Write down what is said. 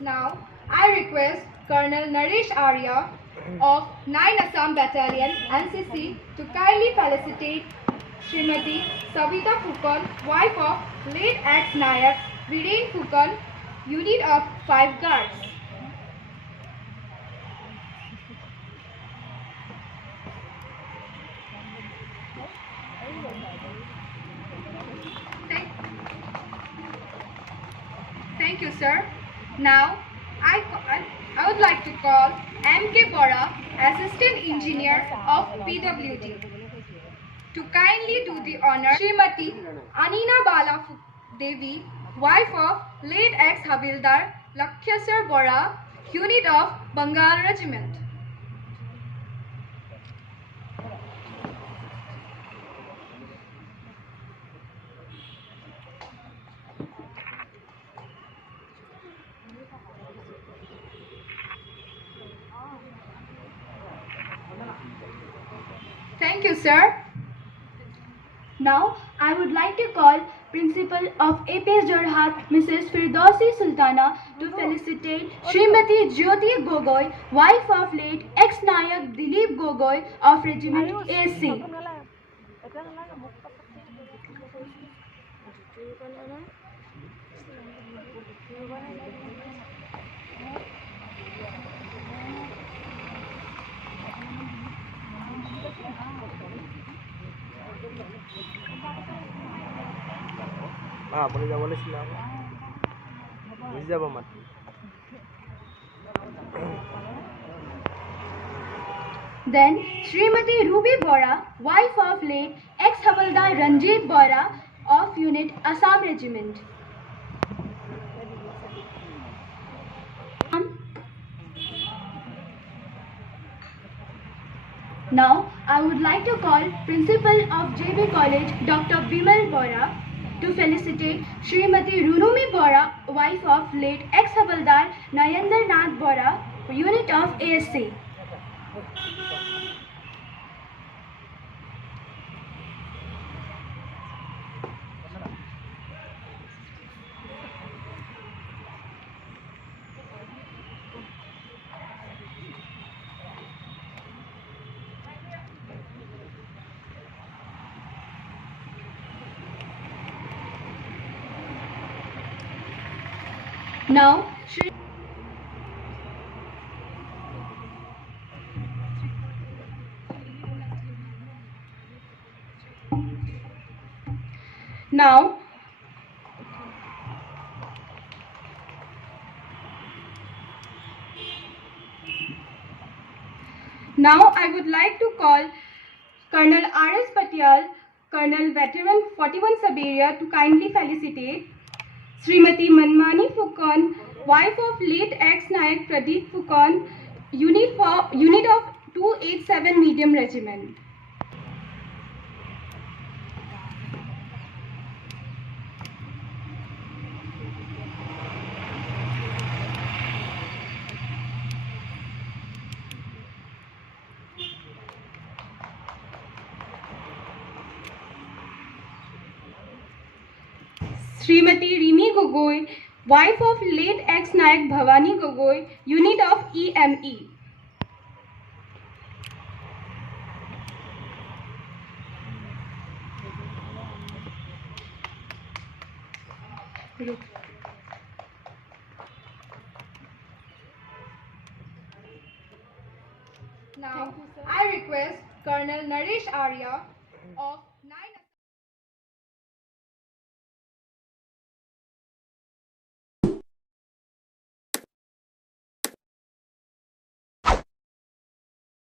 Now, I request Colonel Naresh Arya of 9 Assam Battalion NCC to kindly felicitate Srimati Savita Fukan, wife of late ex-Nayak Viren Fukan, unit of 5 guards. Thank you, sir. Now, I would like to call M.K. Bora, Assistant Engineer of PWD, to kindly do the honor Srimati Anina Bala Devi, wife of late ex-Havildar Lakhyasar Bora, unit of Bengal Regiment. Thank you, sir. Now, I would like to call Principal of APS Jorhat, Mrs. Firdausi Sultana, to felicitate Srimati Jyoti Gogoi, wife of late ex-Nayak Dilip Gogoi of Regiment AC. আপুনি যাব লাগিছিলে বুজি যাব মাত্ৰ Then, Srimati Ruby Bora, wife of late ex-Havaldar Ranjit Bora of Unit Assam Regiment. Now, I would like to call Principal of JB College, Dr. Bimal Bora, to felicitate Srimati Runumi Bora, wife of late ex-Havaldar Nayendra Nath Bora, unit of ASC. Now, Now, I would like to call Colonel R.S. Patel, Colonel Veteran 41 Saberia, to kindly felicitate Srimati Manmani Fukan, wife of late ex-Nayak Pradeep Fukan, unit of 287 Medium Regiment. Srimati Rimi Gogoi, wife of late ex-Nayak Bhavani Gogoi, unit of EME. Now, I request Colonel Naresh Arya of